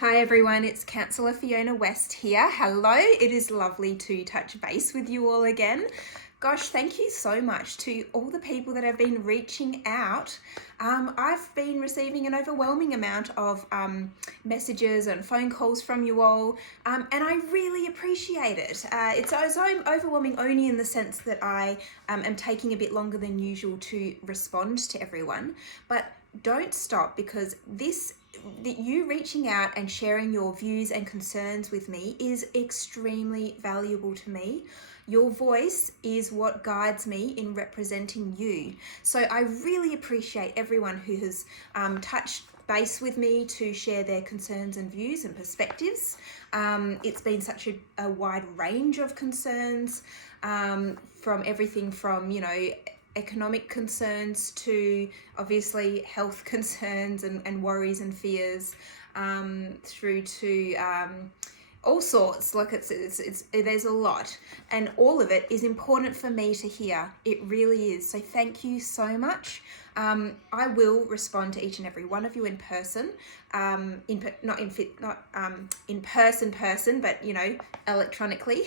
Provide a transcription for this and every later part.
Hi everyone, it's Councillor Fiona West here. Hello, it is lovely to touch base with you all again. Gosh, thank you so much to all the people that have been reaching out. I've been receiving an overwhelming amount of messages and phone calls from you all, and I really appreciate it. It's overwhelming only in the sense that I am taking a bit longer than usual to respond to everyone, but don't stop, because you reaching out and sharing your views and concerns with me is extremely valuable to me. Your voice is what guides me in representing you. So I really appreciate everyone who has touched base with me to share their concerns and views and perspectives. It's been such a wide range of concerns, from everything from, economic concerns to obviously health concerns and worries and fears, through to all sorts. Like there's a lot, and all of it is important for me to hear. It really is. So thank you so much. I will respond to each and every one of you in person, not in person, but electronically,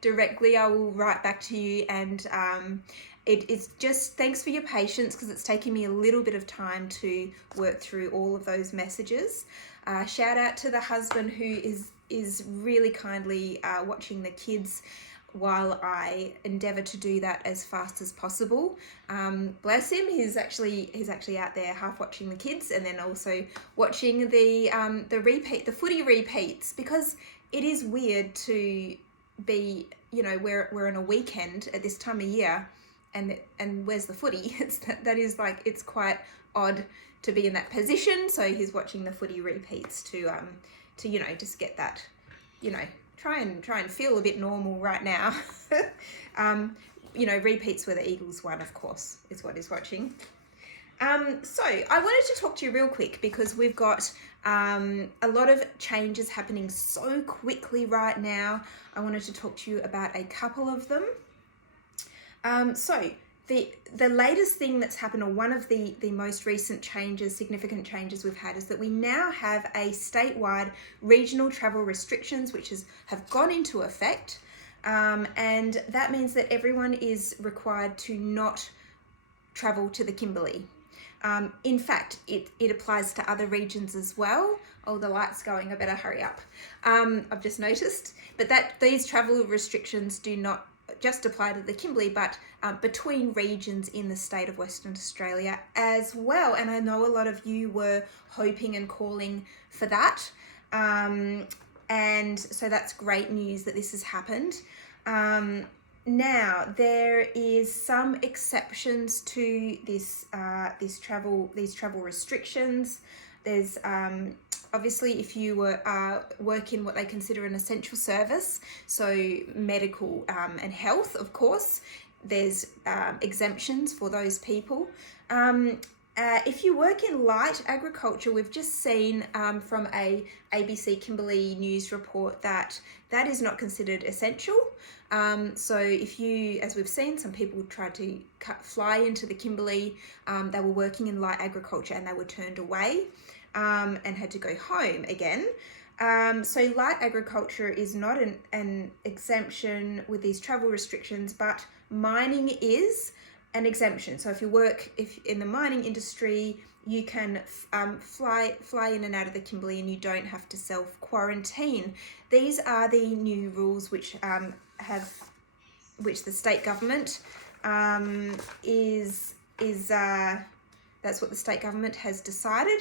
directly. I will write back to you, and it is just thanks for your patience, because it's taking me a little bit of time to work through all of those messages. Shout out to the husband who is really kindly watching the kids while I endeavour to do that as fast as possible. Bless him. He's actually out there half watching the kids, and then also watching the footy repeats, because it is weird to be, we're on a weekend at this time of year, and where's the footy? It's quite odd to be in that position. So he's watching the footy repeats to just get that, try and feel a bit normal right now. Repeats where the Eagles won, of course, is what he's watching. So I wanted to talk to you real quick, because we've got a lot of changes happening so quickly right now. I wanted to talk to you about a couple of them. So the latest thing that's happened, or one of the most recent changes, significant changes we've had, is that we now have a statewide regional travel restrictions which have gone into effect, and that means that everyone is required to not travel to the Kimberley. In fact, it applies to other regions as well. Oh, the light's going, I better hurry up. I've just noticed, but these travel restrictions do not just apply to the Kimberley, but between regions in the state of Western Australia as well. And I know a lot of you were hoping and calling for that. And so that's great news that this has happened. Now there is some exceptions to these travel restrictions. There's obviously, if you work in what they consider an essential service, so medical and health, of course, there's exemptions for those people. If you work in light agriculture, we've just seen from a ABC Kimberley news report that is not considered essential. So if you, as we've seen, some people tried to fly into the Kimberley, they were working in light agriculture and they were turned away and had to go home again. So light agriculture is not an exemption with these travel restrictions, but mining is an exemption. So if in the mining industry, you can fly in and out of the Kimberley, and you don't have to self-quarantine. These are the new rules which the state government that's what the state government has decided.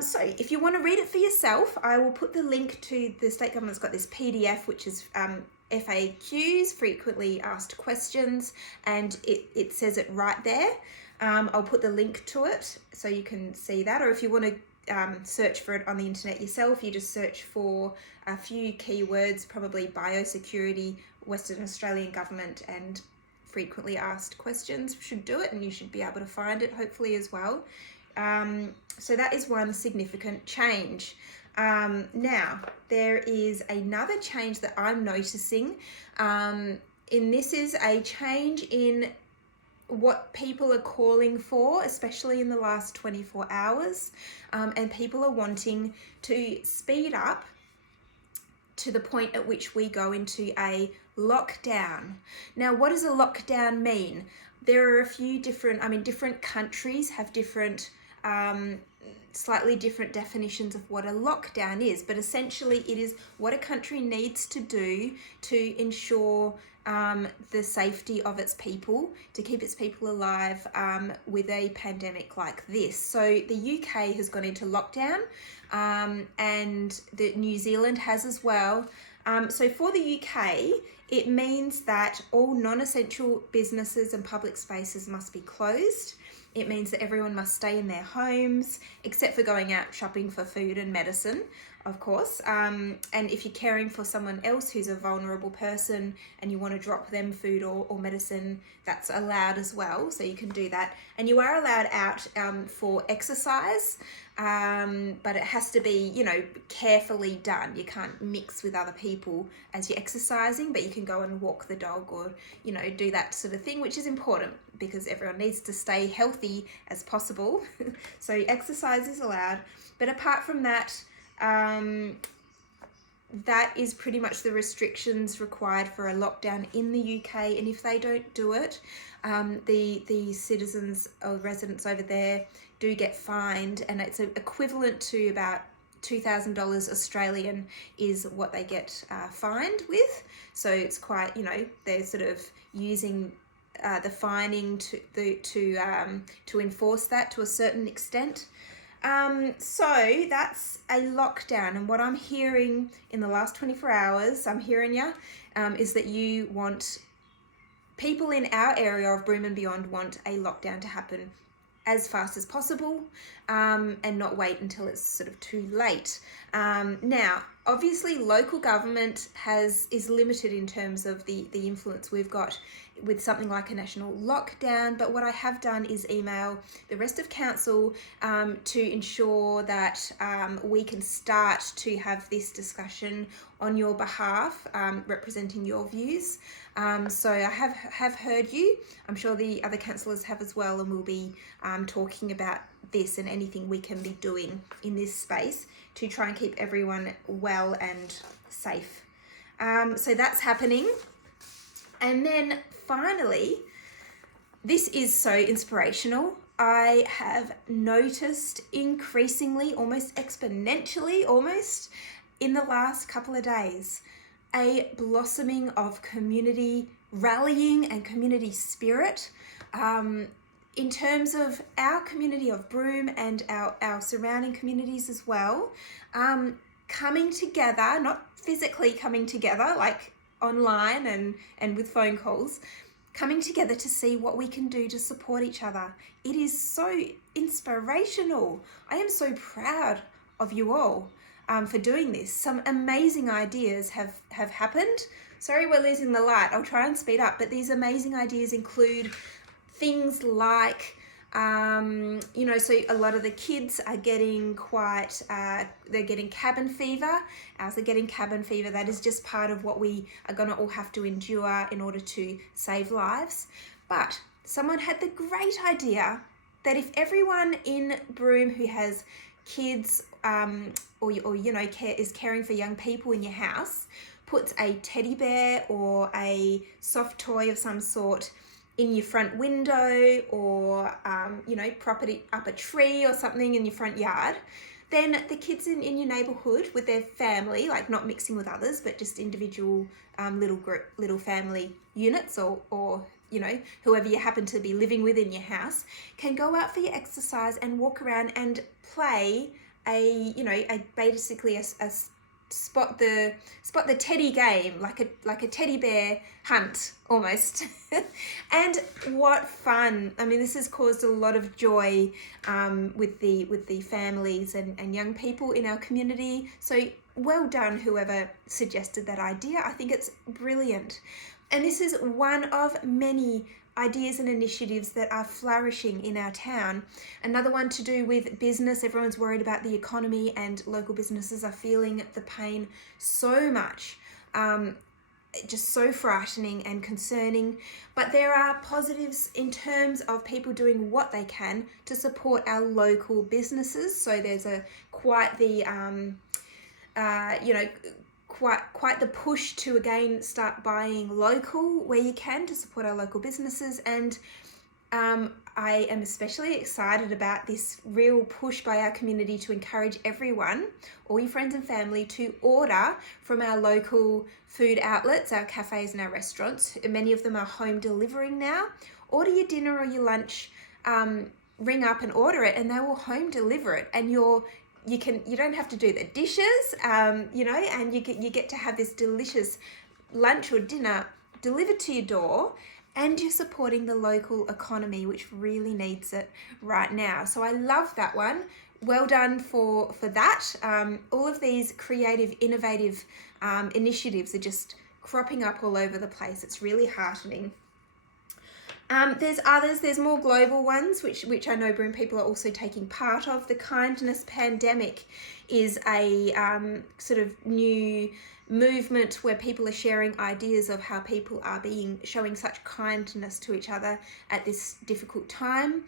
So if you want to read it for yourself, I will put the link to the state government's got this PDF, which is FAQs, frequently asked questions, and it says it right there. I'll put the link to it so you can see that, or if you want to search for it on the internet yourself, you just search for a few keywords, probably biosecurity, Western Australian government, and frequently asked questions should do it, and you should be able to find it hopefully as well. So that is one significant change. Now, there is another change that I'm noticing, and this is a change in what people are calling for, especially in the last 24 hours, and people are wanting to speed up to the point at which we go into a lockdown. Now, what does a lockdown mean? There are a few different, different countries have different, slightly different definitions of what a lockdown is, but essentially it is what a country needs to do to ensure the safety of its people, to keep its people alive with a pandemic like this. So the UK has gone into lockdown, and the New Zealand has as well. So for the UK, it means that all non-essential businesses and public spaces must be closed. It means that everyone must stay in their homes, except for going out shopping for food and medicine, of course. And if you're caring for someone else who's a vulnerable person and you want to drop them food or medicine, that's allowed as well. So you can do that. And you are allowed out for exercise, but it has to be, carefully done. You can't mix with other people as you're exercising, but you can go and walk the dog or, do that sort of thing, which is important because everyone needs to stay healthy as possible. So exercise is allowed. But apart from that, that is pretty much the restrictions required for a lockdown in the UK. And if they don't do it, the citizens or residents over there do get fined, and it's equivalent to about $2,000 Australian is what they get fined with. So it's quite, they're sort of using the fining to enforce that to a certain extent. So that's a lockdown, and what I'm hearing in the last 24 hours, is that you want, people in our area of Broome and beyond want a lockdown to happen as fast as possible, and not wait until it's sort of too late. Now, obviously, local government is limited in terms of the influence we've got with something like a national lockdown, but what I have done is email the rest of council to ensure that we can start to have this discussion on your behalf, representing your views. So I have heard you. I'm sure the other councillors have as well, and we'll be talking about this and anything we can be doing in this space to try and keep everyone well and safe. So that's happening. And then finally, this is so inspirational. I have noticed increasingly, almost exponentially, in the last couple of days, a blossoming of community rallying and community spirit. In terms of our community of Broome and our surrounding communities as well, coming together, not physically coming together like online and with phone calls, coming together to see what we can do to support each other. It is so inspirational. I am so proud of you all for doing this. Some amazing ideas have happened. Sorry, we're losing the light. I'll try and speed up, but these amazing ideas include things like, so a lot of the kids are getting they're getting cabin fever. As they're getting cabin fever, that is just part of what we are going to all have to endure in order to save lives. But someone had the great idea that if everyone in Broome who has kids is caring for young people in your house, puts a teddy bear or a soft toy of some sort in your front window, or property up a tree or something in your front yard, then the kids in your neighbourhood with their family, like not mixing with others, but just individual little family units, or whoever you happen to be living with in your house, can go out for your exercise and walk around and play basically a spot the teddy game, like a teddy bear hunt almost. And what fun. This has caused a lot of joy with the families and young people in our community. So well done, whoever suggested that idea. I think it's brilliant. And this is one of many ideas and initiatives that are flourishing in our town. Another one to do with business. Everyone's worried about the economy, and local businesses are feeling the pain so much. just so frightening and concerning, but there are positives in terms of people doing what they can to support our local businesses. So there's quite the quite the push to again start buying local where you can to support our local businesses. And I am especially excited about this real push by our community to encourage everyone, all your friends and family, to order from our local food outlets, our cafes and our restaurants. Many of them are home delivering now. Order your dinner or your lunch, ring up and order it, and they will home deliver it. And you don't have to do the dishes, and you get to have this delicious lunch or dinner delivered to your door. And you're supporting the local economy, which really needs it right now. So I love that one. Well done for that. All of these creative, innovative initiatives are just cropping up all over the place. It's really heartening. There's others, there's more global ones, which I know Broome people are also taking part of. The Kindness Pandemic is a sort of new movement where people are sharing ideas of how people are showing such kindness to each other at this difficult time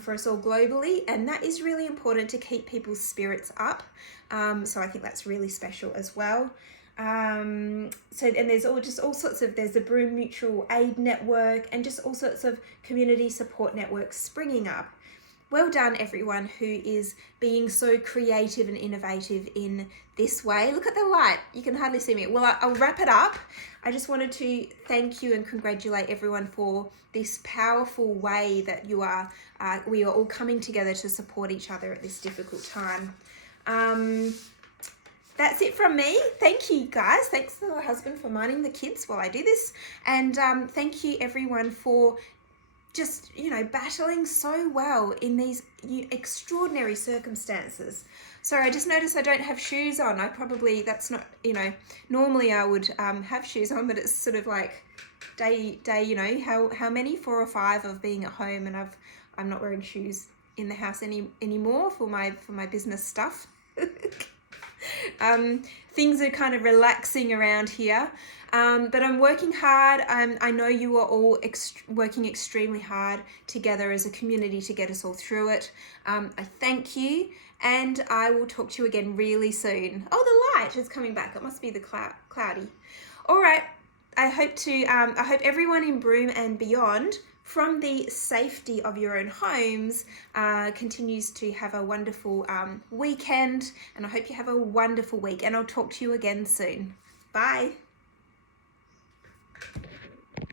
for us all globally, and that is really important to keep people's spirits up. So I think that's really special as well. And there's all sorts of, there's the Broome Mutual Aid Network and just all sorts of community support networks springing up. Well done, everyone who is being so creative and innovative in this way. Look at the light. You can hardly see me. Well, I'll wrap it up. I just wanted to thank you and congratulate everyone for this powerful way that we are all coming together to support each other at this difficult time. That's it from me. Thank you, guys. Thanks to my husband for minding the kids while I do this. And thank you, everyone, for just, battling so well in these extraordinary circumstances. Sorry, I just noticed I don't have shoes on. That's not, normally I would have shoes on, but it's sort of like day, how many, 4 or 5 of being at home, and I'm not wearing shoes in the house anymore for my business stuff. Things are kind of relaxing around here, but I'm working hard. I know you are all working extremely hard together as a community to get us all through it. I thank you, and I will talk to you again really soon. Oh, the light is coming back. It must be the cloudy. All right. I hope everyone in Broome and beyond, from the safety of your own homes, continues to have a wonderful weekend, and I hope you have a wonderful week, and I'll talk to you again soon. Bye.